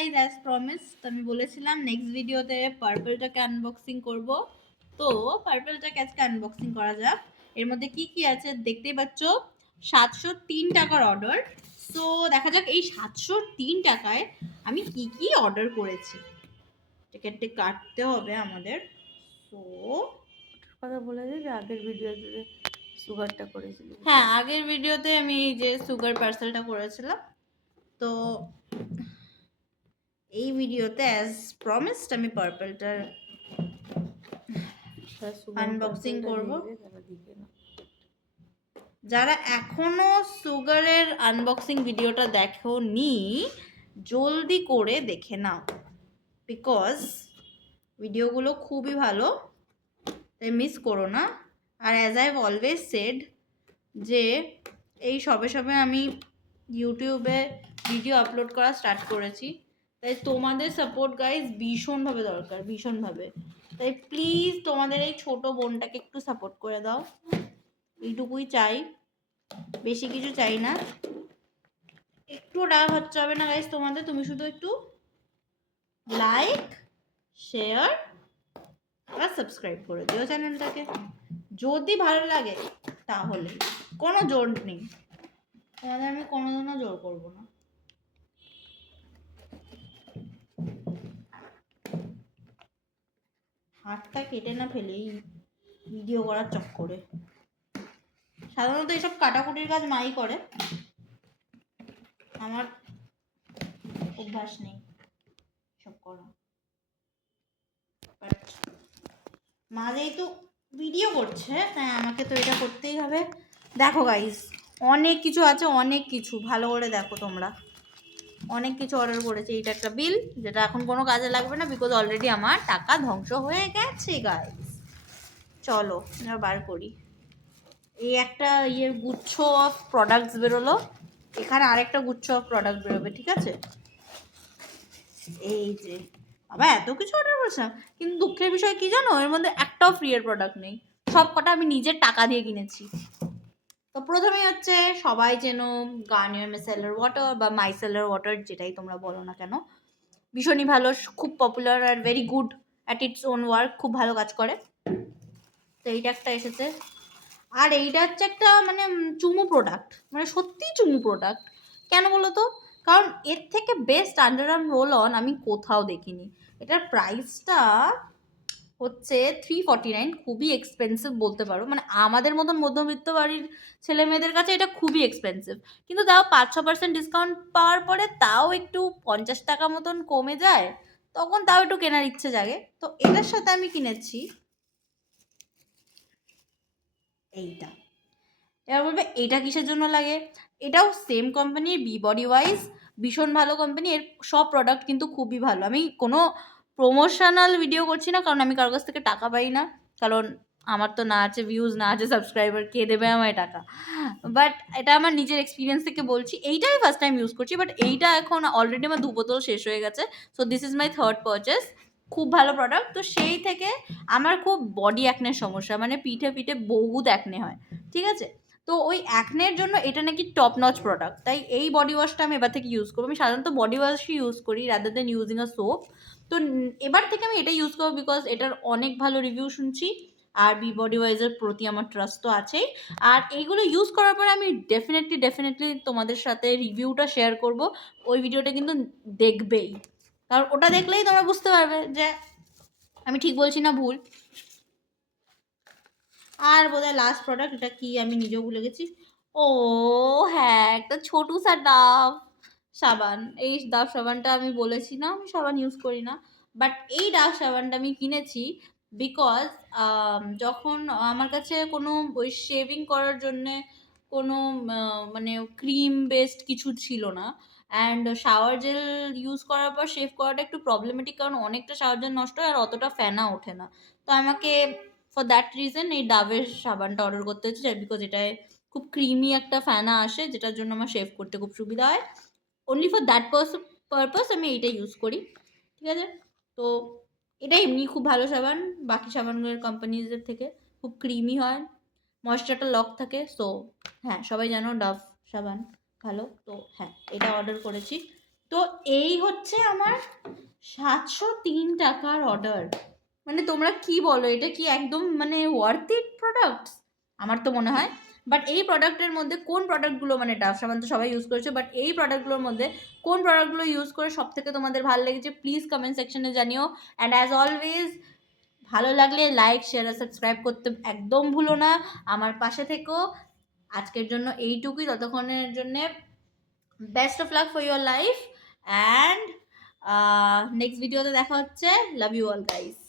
Guys, as promised আমি বলেছিলাম next ভিডিওতে পার্পলটাকে আনবক্সিং করব। তো পার্পলটাকে আজকে আনবক্সিং করা যাক। এর মধ্যে কি কি আছে দেখতেই পাচ্ছ। 703 টাকার অর্ডার। সো দেখা যাক এই 703 টাকায় আমি কি কি অর্ডার করেছি। টিকিটটি কাটতে হবে আমাদের। সো কথা বলে যে আগের ভিডিওতে সুগারটা করেছিলি। হ্যাঁ, আগের ভিডিওতে আমি এই যে সুগার পার্সেলটা করেছিলাম। তো এই ভিডিওতে অ্যাজ প্রমিসড আমি পার্পলটার আনবক্সিং করব। যারা এখনো সুগারের আনবক্সিং ভিডিওটা দেখোনি, জলদি করে দেখে নাও, বিকজ ভিডিওগুলো খুবই ভালো, তাই মিস করো না। আর as I have always said যে এই সবে সবে আমি ইউটিউবে ভিডিও আপলোড করা স্টার্ট করেছি, তাই তোমাদের সাপোর্ট গাইজ ভীষণভাবে দরকার, ভীষণভাবে। তাই প্লিজ তোমাদের এই ছোট বোনটাকে একটু সাপোর্ট করে দাও, এইটুকুই চাই, বেশি কিছু চাই না। একটু টাকা খরচা হবে না গাইজ তোমাদের, তুমি শুধু একটু লাইক, শেয়ার আর সাবস্ক্রাইব করে দিও চ্যানেলটাকে, যদি ভালো লাগে তাহলে। কোনো জোর নেই, তোমাদের আমি কোনোদিনও জোর করবো না। হাতটা কেটে না ফেলেই ভিডিও করার চক্করে। সাধারণত এইসব কাটাকুটির কাজ মাই করে, আমার অভ্যাস নেই সব করা। বাট মা যেহেতু ভিডিও করছে তাই আমাকে তো এটা করতেই হবে। দেখো গাইস, অনেক কিছু আছে, অনেক কিছু, ভালো করে দেখো তোমরা। অনেক কিছু অর্ডার করেছি। এইটা একটা বিল, যেটা এখন কোনো কাজে লাগবে না, বিকজ অলরেডি আমার টাকা ধ্বংস হয়ে গেছে গাইস। চলো এবার বার করি। এই একটা গুচ্ছ অফ প্রোডাক্টস বেরোলো, এখানে আরেকটা গুচ্ছ অফ প্রোডাক্ট বেরোবে, ঠিক আছে। এই যে বাবা, এত কিছু অর্ডার করেছিলাম, কিন্তু দুঃখের বিষয় কি জানো, এর মধ্যে একটাও ফ্রি এর প্রোডাক্ট নেই, সব কটা আমি নিজের টাকা দিয়ে কিনেছি। তো প্রথমেই হচ্ছে, সবাই যেন গার্নিয়ার মিসেলার ওয়াটার বা মাইসেলার ওয়াটার, যেটাই তোমরা বলো না কেন, ভীষণই ভালো, খুব popular are very good at its own work, খুব ভালো কাজ করে। তো এইটা একটা এসেছে। আর এইটা হচ্ছে একটা মানে চুমু প্রোডাক্ট, মানে সত্যিই চুমু প্রোডাক্ট। কেন বলো তো? কারণ এর থেকে বেস্ট আন্ডারআর্ম রোল অন আমি কোথাও দেখিনি। এটার প্রাইসটা হচ্ছে 349, খুবই এক্সপেন্সিভ বলতে পারো, মানে আমাদের মতন মধ্যবিত্ত বাড়ির ছেলে মেয়েদের কাছে এটা খুবই এক্সপেন্সিভ। কিন্তু তাও 5-6% ডিসকাউন্ট পাওয়ার পরে তাও একটু 50 টাকা মতন কমে যায়, তখন তাও একটু কেনার ইচ্ছে জাগে। তো এটার সাথে আমি কিনেছি এইটা। এবার বলবে এইটা কিসের জন্য লাগে। এটাও সেম কোম্পানির, বি বডি ওয়াইজ, ভীষণ ভালো কোম্পানি। এর সব প্রোডাক্ট কিন্তু খুবই ভালো। আমি কোনো প্রমোশনাল ভিডিও করছি না, কারণ আমি কারোর কাছ থেকে টাকা পাই না, কারণ আমার তো না আছে ভিউজ, না আছে সাবস্ক্রাইবার, কে দেবে আমায় টাকা। বাট এটা আমার নিজের এক্সপিরিয়েন্স থেকে বলছি। এইটাই ফার্স্ট টাইম ইউজ করছি, বাট এইটা এখন অলরেডি আমার 2 বোতল শেষ হয়ে গেছে। So this is my third purchase. খুব ভালো প্রোডাক্ট। তো সেই থেকে আমার খুব বডি অ্যাকনের সমস্যা, মানে পিঠে পিঠে বহুত অ্যাকনে হয়, ঠিক আছে। তো ওই অ্যাকনের জন্য এটা নাকি টপ নচ প্রোডাক্ট, তাই এই বডি ওয়াশটা আমি এবার থেকে ইউজ করবো। আমি সাধারণত বডি ওয়াশই ইউজ করি rather than using a soap. তো এবার থেকে আমি এটা ইউজ করবো, বিকজ এটার অনেক ভালো রিভিউ শুনছি, আর বি বডি ওয়াইজের প্রতি আমার ট্রাস্ট তো আছেই। আর এইগুলো ইউজ করার পরে আমি ডেফিনেটলি তোমাদের সাথে রিভিউটা শেয়ার করব। ওই ভিডিওটা কিন্তু দেখবেই, কারণ ওটা দেখলেই তোমরা বুঝতে পারবে যে আমি ঠিক বলছি না ভুল। আর বোধহয় লাস্ট প্রোডাক্ট, এটা কি আমি নিজেও ভুলে গেছি। ও হ্যাঁ, একটা ছোটু সা ডাভ সাবান। এই ডাভ সাবানটা আমি বলেছি না আমি সাবান ইউজ করি না, বাট এই ডাভ সাবানটা আমি কিনেছি বিকজ যখন আমার কাছে কোনো ওই শেভিং করার জন্যে কোনো মানে ক্রিম বেসড কিছু ছিল না, অ্যান্ড শাওয়ার জেল ইউজ করার পর শেভ করাটা একটু প্রবলেমেটিক, কারণ অনেকটা শাওয়ার জেল নষ্ট হয় আর অতটা ফেনা ওঠে না। তো আমাকে ফর দ্যাট রিজন এই ডাভের সাবানটা অর্ডার করতে হচ্ছে, বিকজ এটায় খুব ক্রিমি একটা ফেনা আসে, যেটার জন্য আমার শেভ করতে খুব সুবিধা হয়। অনলি ফর দ্যাট পারপাস আমি এইটা ইউজ করি, ঠিক আছে। তো এটা এমনি খুব ভালো সাবান, বাকি সাবানগুলোর কোম্পানিজের থেকে খুব ক্রিমি হয়, ময়েশ্চারটা লক থাকে। সো হ্যাঁ, সবাই জানো ডাভ সাবান ভালো। তো হ্যাঁ, এটা অর্ডার করেছি। তো এই হচ্ছে আমার 703 টাকার অর্ডার। মানে তোমরা কি বলো, এটা কি একদম মানে ওয়ার্থ ইট প্রোডাক্ট? আমার তো মনে হয়। বাট এই প্রোডাক্টের মধ্যে কোন প্রোডাক্টগুলো, মানে ডাভ সাবান তো সবাই ইউজ করেছে, বাট এই প্রোডাক্টগুলোর মধ্যে কোন প্রোডাক্টগুলো ইউজ করে সব থেকে তোমাদের ভালো লেগেছে প্লিজ কমেন্ট সেকশনে জানিও। অ্যান্ড অ্যাজ অলওয়েজ ভালো লাগলে লাইক শেয়ার আর সাবস্ক্রাইব করতে একদম ভুলো না, আমার পাশে থেকো। আজকের জন্য এইটুকুই, ততক্ষণের জন্য best of luck for your life, and next ভিডিওতে দেখা হচ্ছে। Love you all guys.